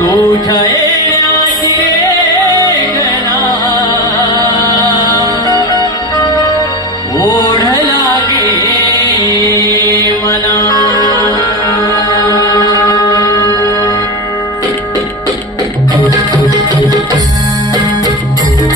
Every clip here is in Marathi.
Go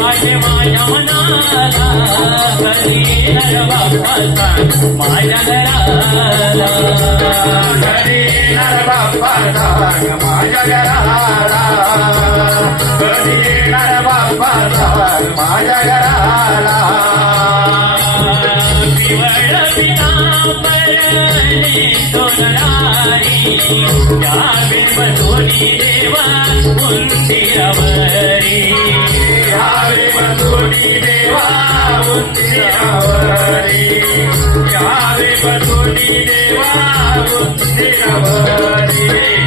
माझे माझ्या मनाला कधी नरवा माझ्या घराला घरी नरबाप्पा माझ्या घराला घरी नरबाप्पा माझ्या घराला पिवळ पितांबरने सोनरारी या बिंबसोनी देवा मंदिरावरी यावे बसुनी देवा उंदिरावरी यावे बसुनी देवा उंदिरावरी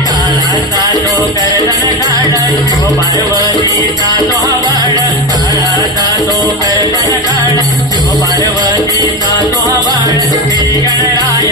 काळाचा तो गर्दन काढ शिव पार्वतीचा तो आवड काळाचा तो गर्दन काढ शिव पार्वतीचा तो आवड श्री गणराय